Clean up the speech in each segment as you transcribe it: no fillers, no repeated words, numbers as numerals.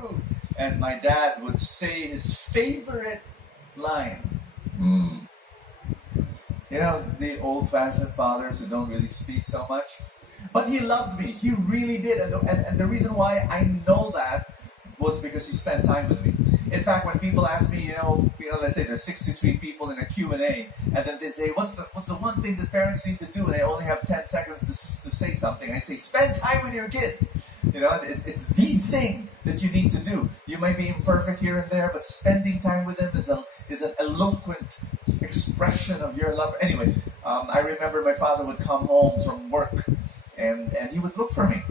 food. And my dad would say his favorite line. You know, the old-fashioned fathers who don't really speak so much. But he loved me. He really did. And the reason why I know that was because he spent time with me. In fact, when people ask me, let's say there's 63 people in a Q&A, and then they say, what's the one thing that parents need to do? And I only have 10 seconds to say something. I say, spend time with your kids. It's the thing that you need to do. You might be imperfect here and there, but spending time with them is an eloquent expression of your love. Anyway, I remember my father would come home from work, and he would look for me.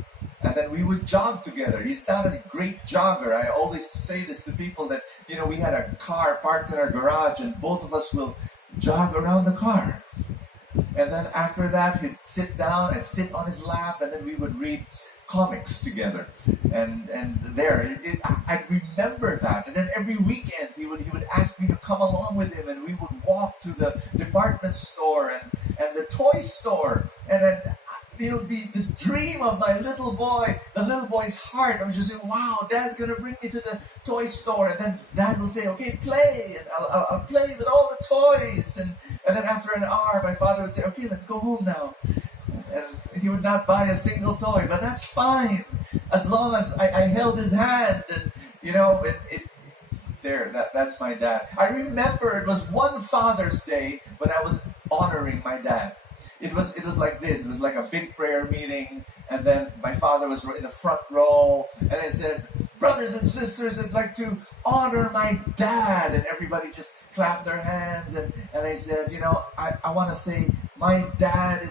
And then we would jog together. He's not a great jogger. I always say this to people that, we had a car parked in our garage and both of us will jog around the car. And then after that, he'd sit down and sit on his lap, and then we would read comics together. And I remember that. And then every weekend, he would ask me to come along with him, and we would walk to the department store and the toy store. And then it would be the dream of my little boy, the little boy's heart. I was just saying, wow, Dad's going to bring me to the toy store. And then Dad will say, okay, play. And I'll play with all the toys. And then after an hour, my father would say, okay, let's go home now. And he would not buy a single toy, but that's fine. As long as I held his hand. And, that's my dad. I remember it was one Father's Day when I was honoring my dad. It was like this. It was like a big prayer meeting, and then my father was in the front row, and I said, brothers and sisters, I'd like to honor my dad. And everybody just clapped their hands, and I said, I want to say my dad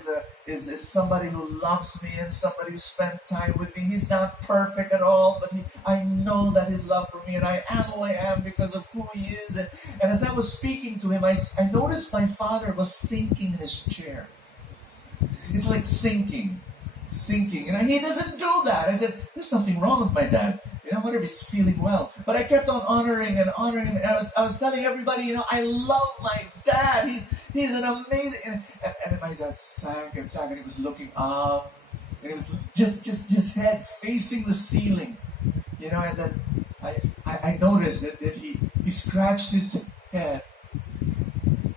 is somebody who loves me and somebody who spent time with me. He's not perfect at all, but I know that his love for me, and I am who I am because of who he is. And as I was speaking to him, I noticed my father was sinking in his chair. It's like sinking. He doesn't do that. I said, there's something wrong with my dad. I wonder if he's feeling well. But I kept on honoring him. And I was telling everybody, I love my dad. He's an amazing. And my dad sank, and he was looking up. And it was just his head facing the ceiling. And then I noticed that he scratched his head.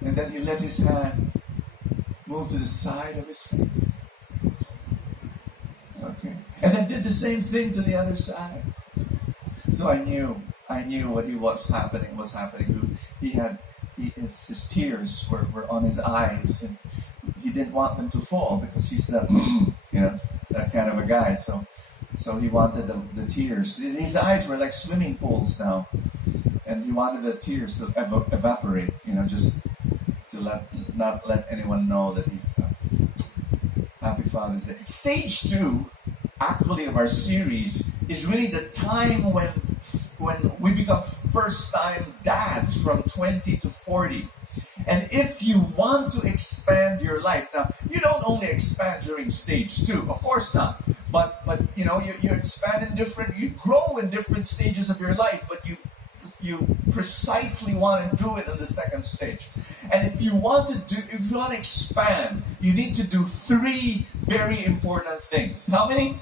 And then he let his hand move to the side of his face. Okay. And then did the same thing to the other side. So I knew what was happening. His tears were on his eyes, and he didn't want them to fall because he's that kind of a guy. So he wanted the tears. His eyes were like swimming pools now, and he wanted the tears to evaporate. Just to not let anyone know that he's Happy Father's Day. Stage 2, actually, of our series is really the time when we become first-time dads from 20 to 40. And if you want to expand your life, now, you don't only expand during stage 2, of course not. But you expand you grow in different stages of your life, but you precisely want to do it in the second stage. And if you want to expand, you need to do 3 very important things. How many?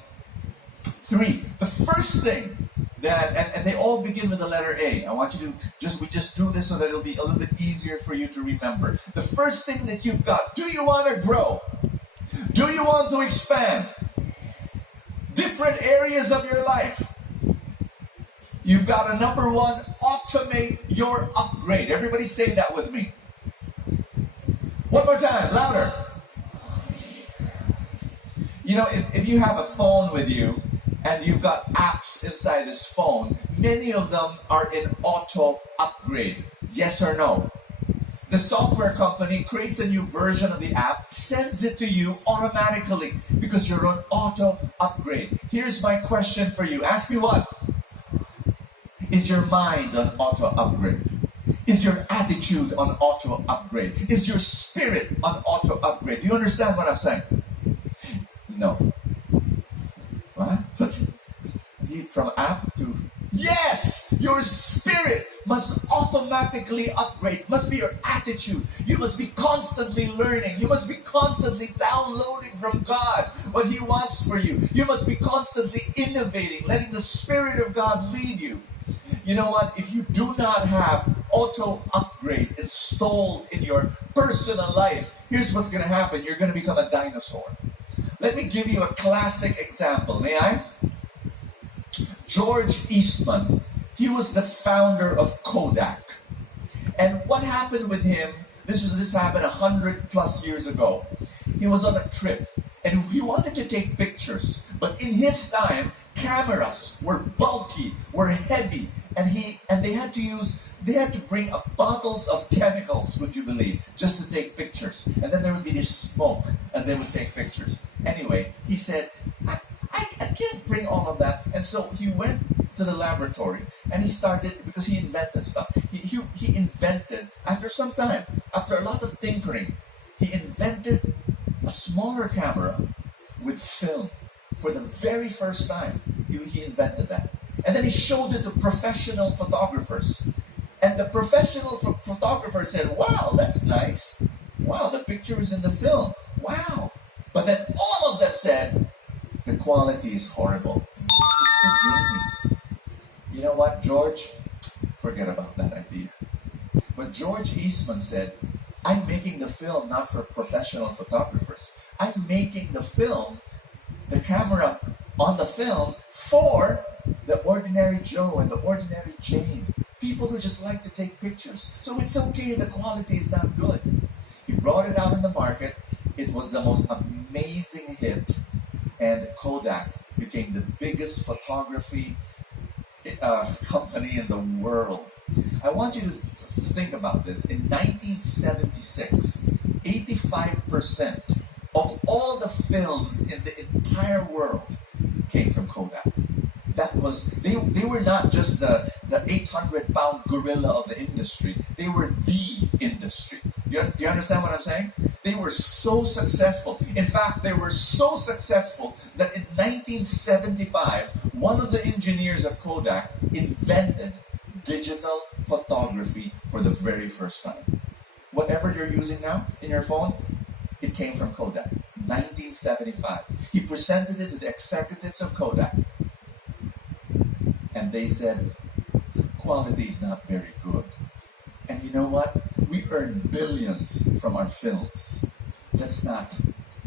3. The first thing and they all begin with the letter A. I want you to just do this so that it'll be a little bit easier for you to remember. The first thing that you've got, do you want to grow? Do you want to expand? Different areas of your life. You've got a number 1, automate your upgrade. Everybody say that with me. One more time, louder. If you have a phone with you and you've got apps inside this phone, many of them are in auto upgrade. Yes or no? The software company creates a new version of the app, sends it to you automatically because you're on auto upgrade. Here's my question for you. Ask me what? Is your mind on auto upgrade? Is your attitude on auto upgrade? Is your spirit on auto upgrade? Do you understand what I'm saying? No. What? From app to... Yes! Your spirit must automatically upgrade, must be your attitude. You must be constantly learning. You must be constantly downloading from God what He wants for you. You must be constantly innovating, letting the Spirit of God lead you. You know what? If you do not have auto upgrade installed in your personal life, here's what's going to happen. You're going to become a dinosaur. Let me give you a classic example. May I? George Eastman, he was the founder of Kodak. And what happened with him, this happened 100 plus years ago. He was on a trip and he wanted to take pictures. But in his time, cameras were bulky, were heavy, and they had to bring up bottles of chemicals, would you believe, just to take pictures. And then there would be this smoke as they would take pictures. Anyway, he said, I can't bring all of that. And so he went to the laboratory and he started, because he invented stuff. He invented, after some time, after a lot of tinkering, he invented a smaller camera with film for the very first time. He invented that. And then he showed it to professional photographers. And the professional photographer said, wow, that's nice. Wow, the picture is in the film. Wow. But then all of them said, the quality is horrible. It's too grainy. You know what, George? Forget about that idea. But George Eastman said, I'm making the film not for professional photographers. I'm making the film, the camera on the film, for the ordinary Joe and the ordinary Jane. People who just like to take pictures. So it's okay if the quality is not good. He brought it out in the market. It was the most amazing hit. And Kodak became the biggest photography company in the world. I want you to think about this. In 1976, 85% of all the films in the entire world came from Kodak. That was, they were not just the 800-pound gorilla of the industry. They were the industry. You understand what I'm saying? They were so successful. In fact, they were so successful that in 1975, one of the engineers of Kodak invented digital photography for the very first time. Whatever you're using now in your phone, it came from Kodak. 1975. He presented it to the executives of Kodak. And they said, quality is not very good. And you know what? We earn billions from our films. Let's not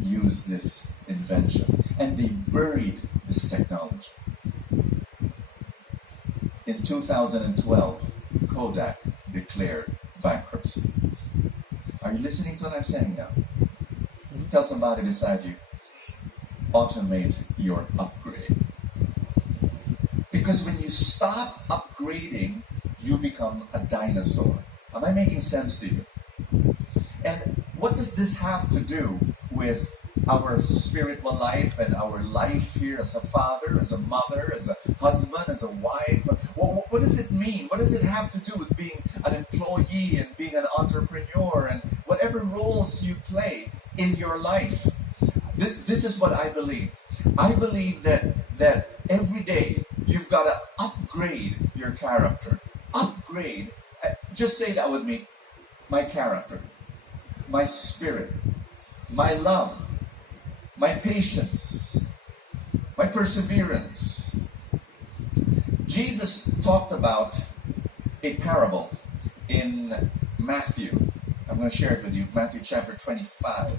use this invention. And they buried this technology. In 2012, Kodak declared bankruptcy. Are you listening to what I'm saying now? Tell somebody beside you, automate your upgrade. Because when you stop upgrading, you become a dinosaur. Am I making sense to you? And what does this have to do with our spiritual life and our life here as a father, as a mother, as a husband, as a wife? What does it mean? What does it have to do with being an employee and being an entrepreneur and whatever roles you play in your life? This is what I believe. I believe that every day you've got to upgrade your character. Upgrade. Just say that with me. My character, my spirit, my love, my patience, my perseverance. Jesus talked about a parable in Matthew. I'm going to share it with you. Matthew chapter 25.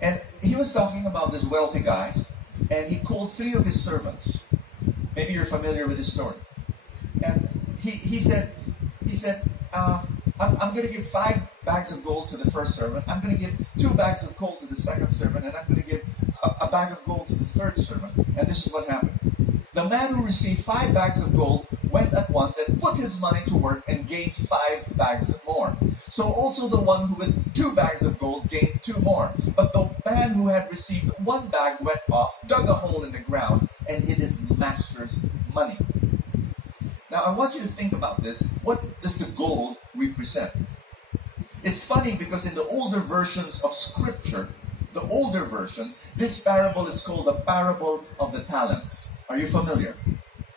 And he was talking about this wealthy guy, and he called 3 of his servants. Maybe you're familiar with this story. And he said, I'm going to give 5 bags of gold to the first servant. I'm going to give 2 bags of gold to the second servant, and I'm going to give a bag of gold to the third servant. And this is what happened. The man who received 5 bags of gold went at once and put his money to work and gained 5 bags more. So also the one who with 2 bags of gold gained 2 more. But the man who had received 1 bag went off, dug a hole in the ground, and hid his master's money. Now I want you to think about this. What does the gold represent? It's funny because in the older versions of Scripture, the older versions, this parable is called the parable of the talents. Are you familiar?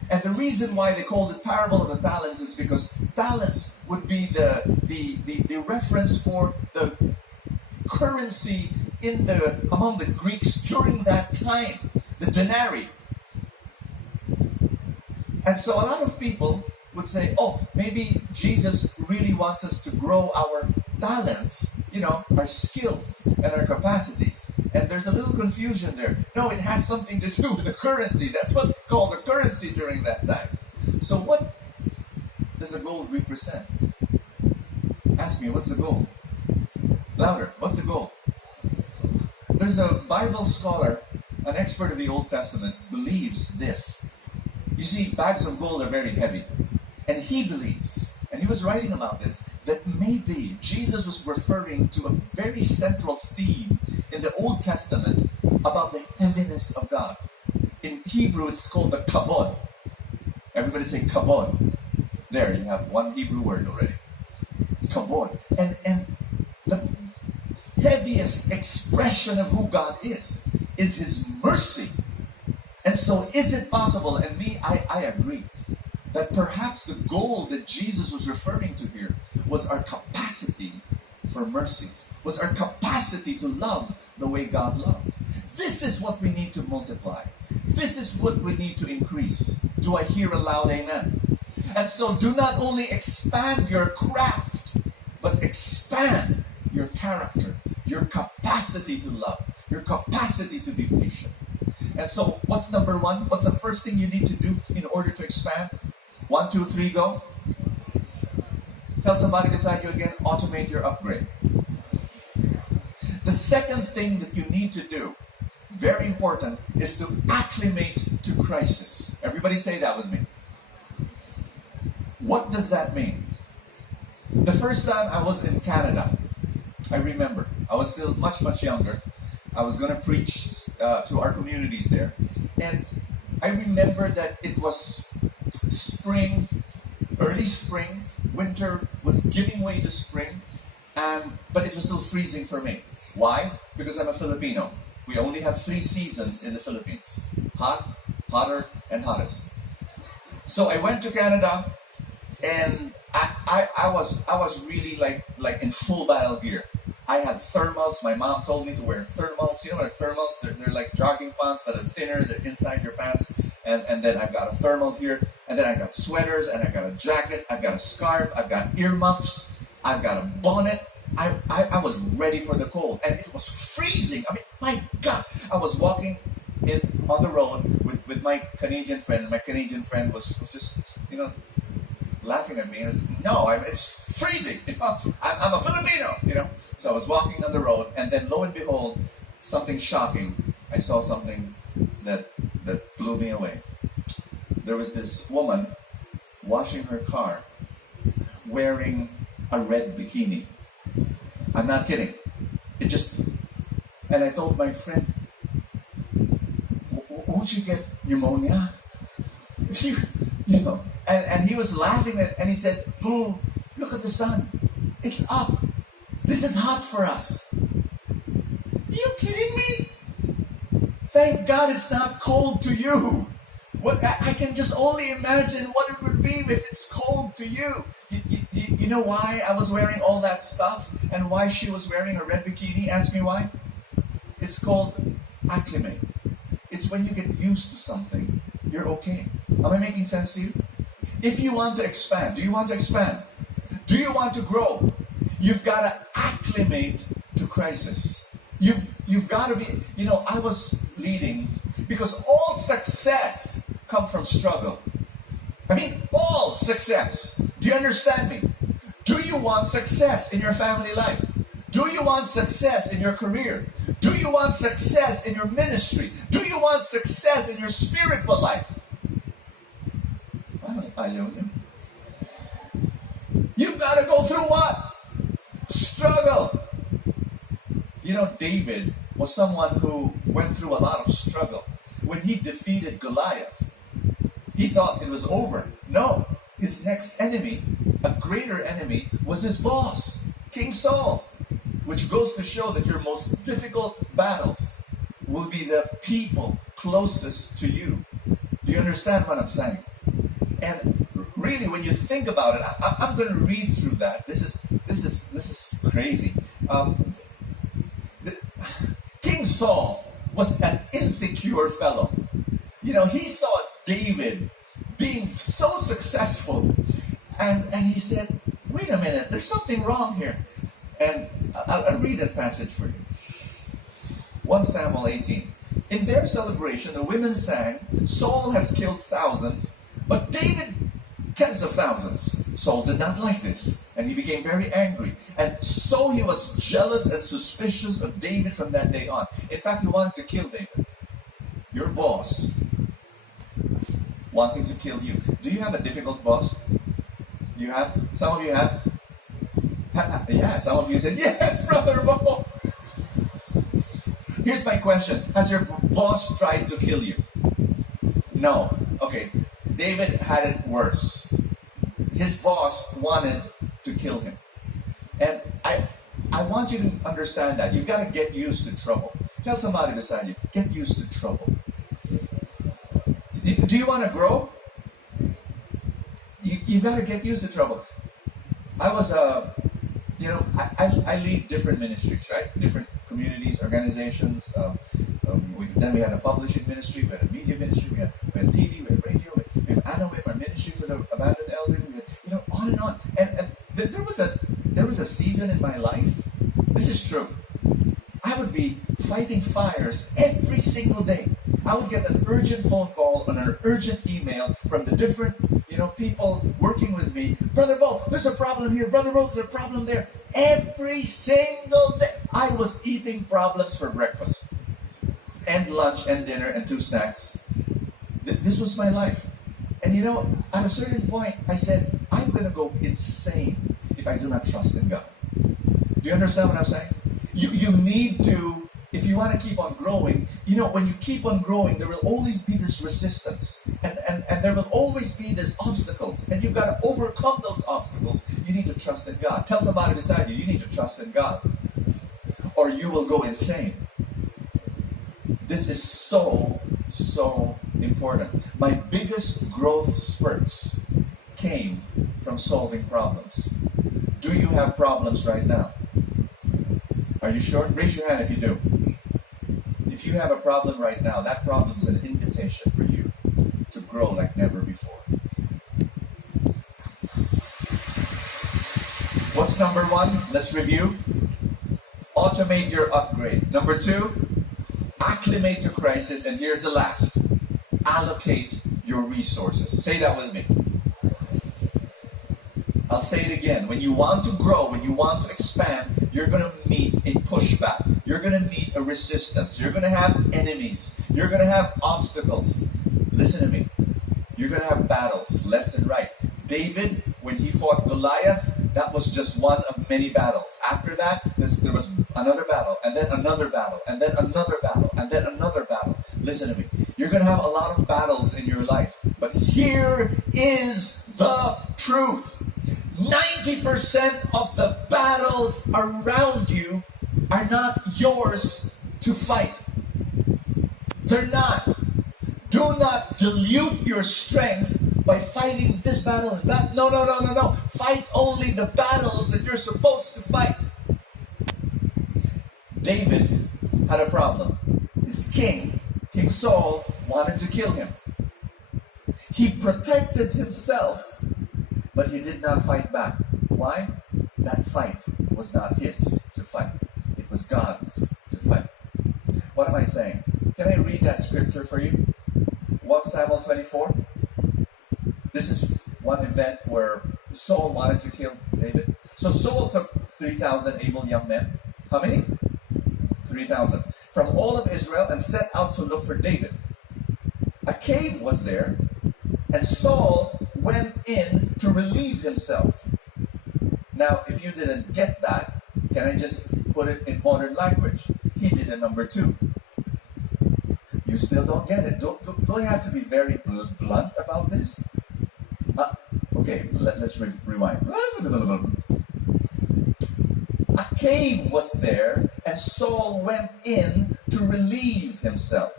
And the reason why they called it parable of the talents is because talents would be the reference for the currency among the Greeks during that time, the denarii. And so a lot of people would say, oh, maybe Jesus really wants us to grow our talents, our skills and our capacities. And there's a little confusion there. No, it has something to do with the currency. That's what they called the currency during that time. So what does the gold represent? Ask me, what's the gold? Louder, what's the gold? There's a Bible scholar, an expert of the Old Testament, believes this. You see, bags of gold are very heavy. And he believes, and he was writing about this, that maybe Jesus was referring to a very central theme in the Old Testament about the heaviness of God. In Hebrew, it's called the kabod. Everybody say kabod. There, you have one Hebrew word already. Kabod. And the heaviest expression of who God is His mercy. And so is it possible, and I agree, that perhaps the goal that Jesus was referring to here was our capacity for mercy, was our capacity to love the way God loved. This is what we need to multiply. This is what we need to increase. Do I hear a loud amen? And so do not only expand your craft, but expand your character, your capacity to love, your capacity to be patient. And so what's number one? What's the first thing you need to do in order to expand? 1, 2, 3, go. Tell somebody beside you again, automate your upgrade. The second thing that you need to do, very important, is to acclimate to crisis. Everybody say that with me. What does that mean? The first time I was in Canada, I remember, I was still much, much younger. I was going to preach to our communities there. And I remember that it was spring, early spring. Winter was giving way to spring. But it was still freezing for me. Why? Because I'm a Filipino. We only have 3 seasons in the Philippines. Hot, hotter, and hottest. So I went to Canada, and I was really like in full battle gear. I had thermals. My mom told me to wear thermals. You know what are thermals? They're like jogging pants, but they're thinner. They're inside your pants. And then I've got a thermal here. And then I got sweaters, and I got a jacket. I've got a scarf. I've got earmuffs. I've got a bonnet. I was ready for the cold. And it was freezing. I mean, my God. I was walking on the road with my Canadian friend. My Canadian friend was just, laughing at me. And I said, no, it's freezing. I'm a Filipino, So I was walking on the road, and then lo and behold, something shocking. I saw something that blew me away. There was this woman washing her car wearing a red bikini. I'm not kidding. And I told my friend, won't you get pneumonia? And he was laughing and he said, oh, look at the sun. It's up. This is hot for us. Are you kidding me? Thank God it's not cold to you. I can just only imagine what it would be if it's cold to you. You know why I was wearing all that stuff and why she was wearing a red bikini? Ask me why. It's called acclimate. It's when you get used to something, you're okay. Am I making sense to you? If you want to expand, do you want to expand? Do you want to grow? You've got to acclimate to crisis. You've got to be, I was leading because all success comes from struggle. I mean, all success. Do you understand me? Do you want success in your family life? Do you want success in your career? Do you want success in your ministry? Do you want success in your spiritual life? You've got to go through what? Struggle. David was someone who went through a lot of struggle. When he defeated Goliath, he thought it was over. No, his next enemy, a greater enemy, was his boss, King Saul. Which goes to show that your most difficult battles will be the people closest to you. Do you understand what I'm saying? And really, when you think about it, I'm going to read through that. This is crazy. The, King Saul was an insecure fellow. He saw David being so successful, and he said, "Wait a minute, there's something wrong here." And I'll read that passage for you. 1 Samuel 18. In their celebration, the women sang, "Saul has killed thousands, but David tens of thousands." Saul did not like this, and he became very angry. And so he was jealous and suspicious of David from that day on. In fact, he wanted to kill David. Your boss wanting to kill you. Do you have a difficult boss? You have? Some of you have? Yeah, some of you said, "Yes, Brother Bo." Here's my question. Has your boss tried to kill you? No. Okay. David had it worse. His boss wanted to kill him. And I want you to understand that. You've got to get used to trouble. Tell somebody beside you, get used to trouble. Do you want to grow? You've got to get used to trouble. I was, I lead different ministries, right? Different communities, organizations. Then we had a publishing ministry, we had a media ministry, we had TV, we had radio, we had Anna, we had our ministry for the abandoned elderly, we had, on and on. And there was a season in my life, this is true, I would be fighting fires every single day. I would get an urgent phone call and an urgent email from the different, people working with me. "Brother Bo, there's a problem here. Brother Bo, there's a problem there." Every single day. I was eating problems for breakfast and lunch and dinner and 2 snacks. This was my life. And at a certain point, I said, I'm going to go insane if I do not trust in God. Do you understand what I'm saying? You need to, if you want to keep on growing, when you keep on growing, there will always be this resistance. And there will always be these obstacles. And you've got to overcome those obstacles. You need to trust in God. Tell somebody beside you, you need to trust in God. Or you will go insane. This is so important. My biggest growth spurts came from solving problems. Do you have problems right now? Are you sure? Raise your hand if you do. If you have a problem right now, that problem is an invitation for you to grow like never before. What's number 1? Let's review. Automate your upgrade. Number 2, acclimate to crisis. And here's the last. Allocate your resources. Say that with me. I'll say it again. When you want to grow, when you want to expand, you're going to meet a pushback. You're going to meet a resistance. You're going to have enemies. You're going to have obstacles. Listen to me. You're going to have battles left and right. David, when he fought Goliath, that was just one of many battles. After that, there was another battle, and then another battle, and then another battle, and then another battle. Listen to me. You're going to have a lot of battles in your life. But here is the truth. 90% of the battles around you are not yours to fight. They're not. Do not dilute your strength by fighting this battle and that. No. Fight only the battles that you're supposed to fight. David had a problem. His king, King Saul, wanted to kill him. He protected himself, but he did not fight back. Why? That fight was not his to fight. It was God's to fight. What am I saying? Can I read that scripture for you? 1 Samuel 24. This is one event where Saul wanted to kill David. So Saul took 3,000 able young men. How many? 3,000. From all of Israel and set out to look for David. A cave was there, and Saul went in to relieve himself. Now, if you didn't get that, can I just put it in modern language? He did a number 2. You still don't get it. Do I have to be very blunt about this? Okay, let's rewind. A cave was there, and Saul went in to relieve himself.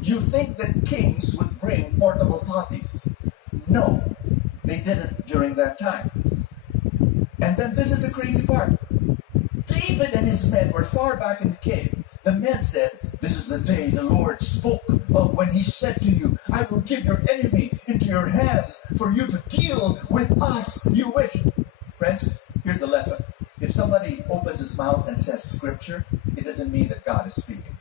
You think that kings would bring portable potties? No, They didn't during that time. And then this is the crazy part. David and his men were far back in the cave. The men said, "This is the day the Lord spoke of when he said to you, I will give your enemy into your hands for you to deal with us you wish." Friends, here's the lesson. If somebody opens his mouth and says scripture, it doesn't mean that God is speaking.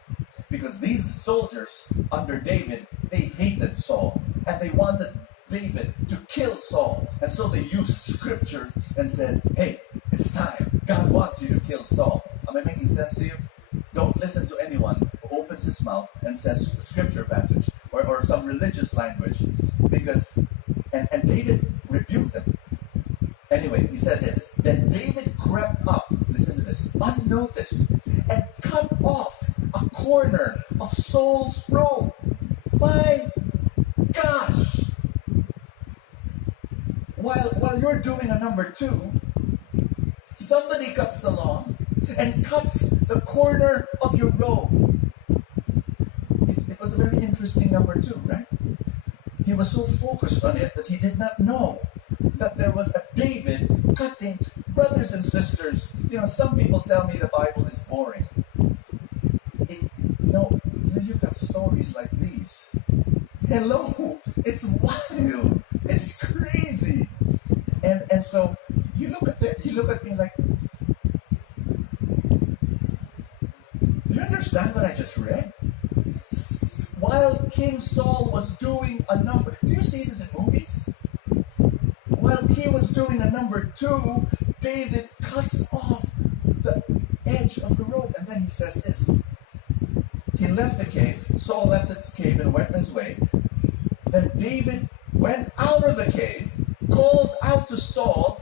Because these soldiers under David, they hated Saul. And they wanted David to kill Saul. And so they used scripture and said, "Hey, it's time. God wants you to kill Saul." Am I making sense to you? Don't listen to anyone who opens his mouth and says scripture passage or some religious language. Because, and David rebuked them. Anyway, he said this. Then David crept up, listen to this, unnoticed, and cut off a corner of Saul's robe. My gosh! While you're doing a number two, somebody comes along and cuts the corner of your robe. It was a very interesting number two, right? He was so focused on it that he did not know that there was a David cutting. Brothers and sisters, some people tell me the Bible is boring. You've got stories like these. Hello, it's wild, it's crazy, and so you look at me like, do you understand what I just read? While King Saul was doing a number, do you see this in movies? While he was doing a number two, David cuts off the edge of the robe, and then he says this. He left the cave. Saul left the cave and went his way. Then David went out of the cave, called out to Saul,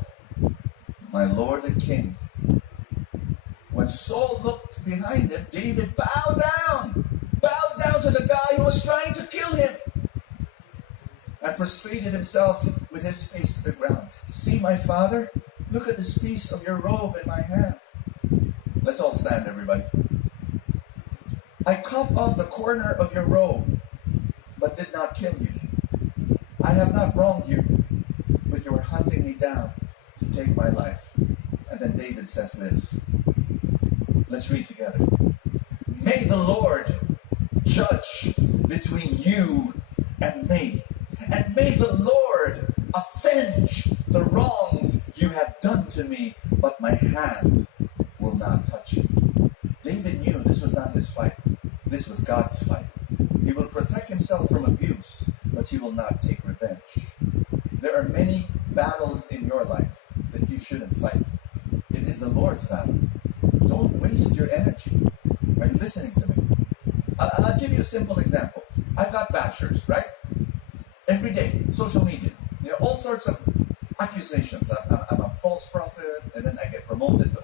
"My lord the king." When Saul looked behind him, David bowed down to the guy who was trying to kill him, and prostrated himself with his face to the ground. "See, my father, look at this piece of your robe in my hand." Let's all stand, everybody. "I cut off the corner of your robe, but did not kill you. I have not wronged you, but you were hunting me down to take my life." And then David says this. Let's read together. "May the Lord judge between you and me, and may the Lord avenge the wrongs you have done to me, but my hand will not touch you." David knew this was not his fight. This was God's fight. He will protect himself from abuse, but he will not take revenge. There are many battles in your life that you shouldn't fight. It is the Lord's battle. Don't waste your energy. Are you listening to me? I'll give you a simple example. I've got bashers, right? Every day, social media, all sorts of accusations. I'm a false prophet, and then I get promoted to